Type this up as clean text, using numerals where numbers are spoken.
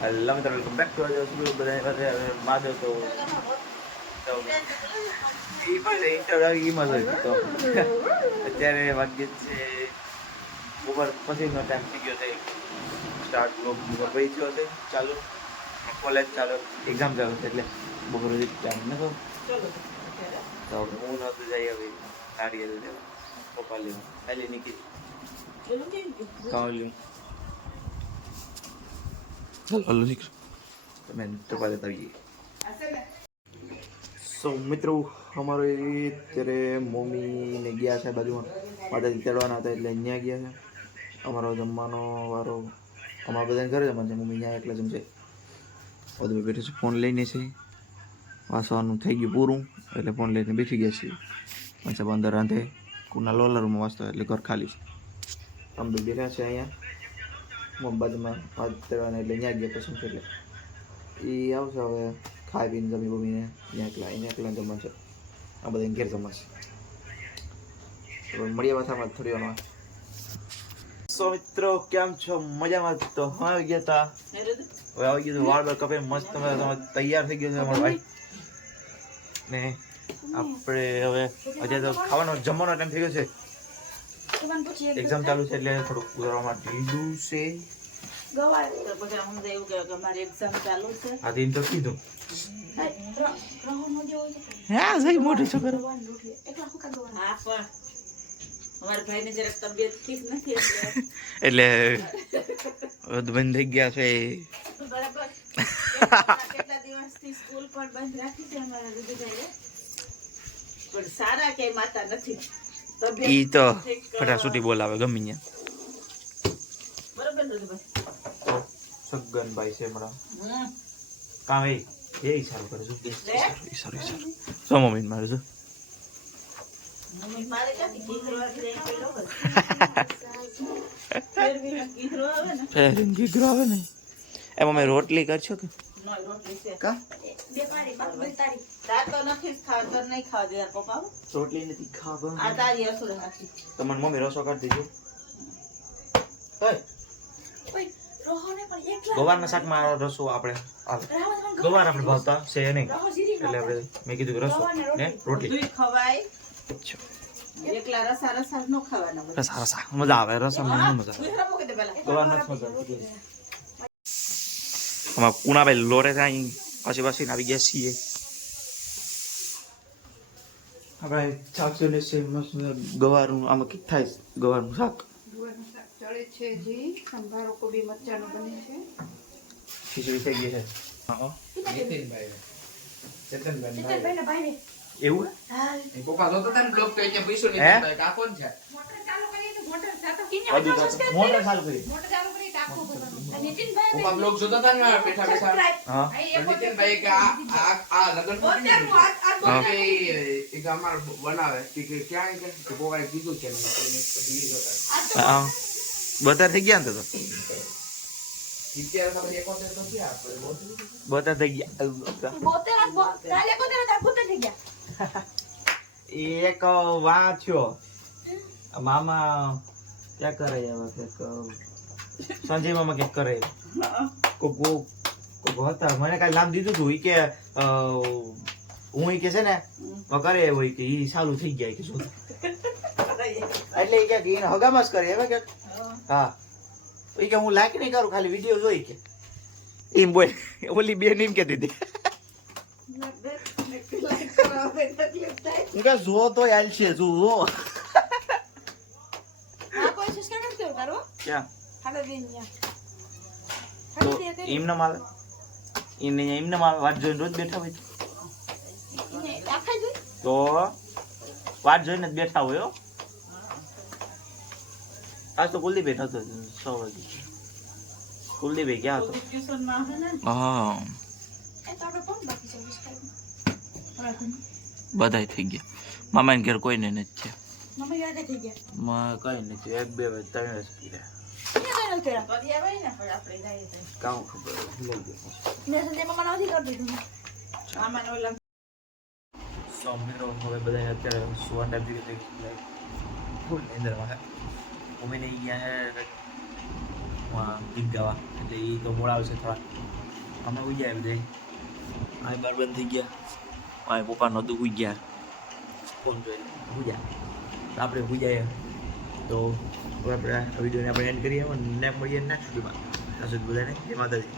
Hello મિત્રો, welcome back to બધા માધવ તો અત્યારે વાગ્ય છે બપોર પછીનો ટાઈમ થઈ ગયો છે. સ્ટાર્ટ બપોર પછી થયો છે ચાલુ, કોલેજ ચાલુ, એક્ઝામ ચાલુ છે એટલે બપોર ટાઈમ નતો. તો હું નહોતું જઈ હવે નારિયેલ લેવા પપ્પા લેવા ખાલી નીકળી કાવલ્યું ચાલો નીકળ તમે ટપા લેતા આવીએ. સો મિત્રો અમારો અત્યારે મમ્મીને ગયા છે બાજુમાં માતાજી તેડવાના હતા એટલે અહીંયા ગયા છે. અમારો જમવાનો વારો અમારા બધાને ઘરે જમવાનું છે, મમ્મી ત્યાં એકલા જમશે. બધું બેઠું છે, ફોન લઈને છે, વાંચવાનું થઈ ગયું પૂરું એટલે ફોન લઈને બેસી ગયા છીએ. પછી અંદર રાંધે કુના લોલા રૂમમાં વાંચતા એટલે ઘર ખાલી છે. અમે બે બેઠા છે અહીંયા બાજુમાં વાત કરવાના એટલે ત્યાં ગયા પસંદ એટલે એ આવશે હવે ખાઈ પીને જમી બમીને અહીંયા એકલા જમવા છે. આ બધા ઘેર જમવા છે. મળીએ માથામાં થોડી વારમાં. સો મિત્રો કેમ છો? મજામાં? તો હા આવી ગયા હતા, હવે આવી ગયું વાળ બાળ કપે મસ્ત તૈયાર થઈ ગયો છે અમારો ભાઈ ને. આપણે હવે આજે તો ખાવાનો જમવાનો ટાઈમ થઈ ગયો છે. એક્ઝામ ચાલુ છે એટલે થોડુંક ઉધારવામાં ઢીલું છે. આ દિન તો કીધું હા સહી મોટું છોકરો એટલે બંધ થઈ ગયા છે. ઈ તો ફટાસુટી બોલાવે ગમે ત્યાં. સગનભાઈ છે હમણાં કામ એ સારું કરે છે. સારું સો મમ્મી મારે છે. ગીધરો આવે ને એમાં મેં રોટલી કરશો કે રોટલી નથી ખાવા. તમારી મમ્મી રસો કાઢી દીધો. ગવારના શાકમાં રસો આપણે ગવાર આપણે ભાવતા છે નહીં એટલે આપણે મેં કીધું રસો ને રોટલી ખવાય. એકલા રસા મજા આવે. રસામાં મજા આવે. ગવાર નથી મજા આવતી. અમારા પૂનાભાઈ લોરે થાય પાછી આવી ગયા છીએ. આપણે શાક ચડે છે મસ્ત ગવારનું. આમાં કંઈક થાય ગવારનું શાક ચડે છે જી. સંભારો કોબી મરચાંનો બને છે. ખીચડી થઈ ગઈ છે. એવું પપ્પા જોતો તને બ્લોક તો એટલે પૈસો નહીં દેતા કા કોણ છે? મોટર ચાલુ કરી પપ્પા બ્લોક જોતો તને બેઠા બેઠા. હા નીતિનભાઈ કે આ લગન એક અમાર બનાવે કે ક્યાં કે પપ્પાએ કીધું છે હા બધા થઈ ગયા ને તો બધા થઈ ગયા. એક વાંચ્યો મામા ક્યાં કરે સંજય મામા ક્યાંક કરે હતા. મને કાલે નામ દીધું હતું કે હું કે છે ને કરે હોય કે ઈ સારું થઈ ગયા કે શું એટલે ક્યાંક એને હગામાં જ કરે હવે ક્યાંક. હા એ કે હું લાઈક નહીં કરું ખાલી વિડીયો જોઈ કે એમ બોલ. ઓલી બેન એમ કેતી હતી જો તો યાર છે જો એમને મારે એમને વાત જોઈને રોજ બેઠા હોય તો વાત જોઈને જ બેઠા હોય. આજ તો કુલદીપ બેઠા હતો 6 વાગે. કુલદીપ ગયા હતો. હા બધાય થઈ ગયા. મામા ઘેર કોઈને નથી છે. કઈ નથી. 1 2 3 જ કામ ખબર હવે બધા અત્યારે સુવાન ટાઈમ થઈ ગયો. ફૂલ નિંદરમાં મમ્મીને ગયા હે ગીત ગાવા એટલે એ તો મોડા આવશે થોડા અમે ઉઈ જાય બધે આ બાર બંધ થઈ ગયા આ પપ્પા નહોતું ઉઈ ગયા ફોન જોઈ ઉઈ ગયા આપણે ઉઈ જાય તો હવે આપણે આ વિડીયોને આપણે એન્ડ કરીએ ને મળીએ નેક્સ્ટ વિડીયોમાં ત્યાં સુધી બધાને જય માતાજી.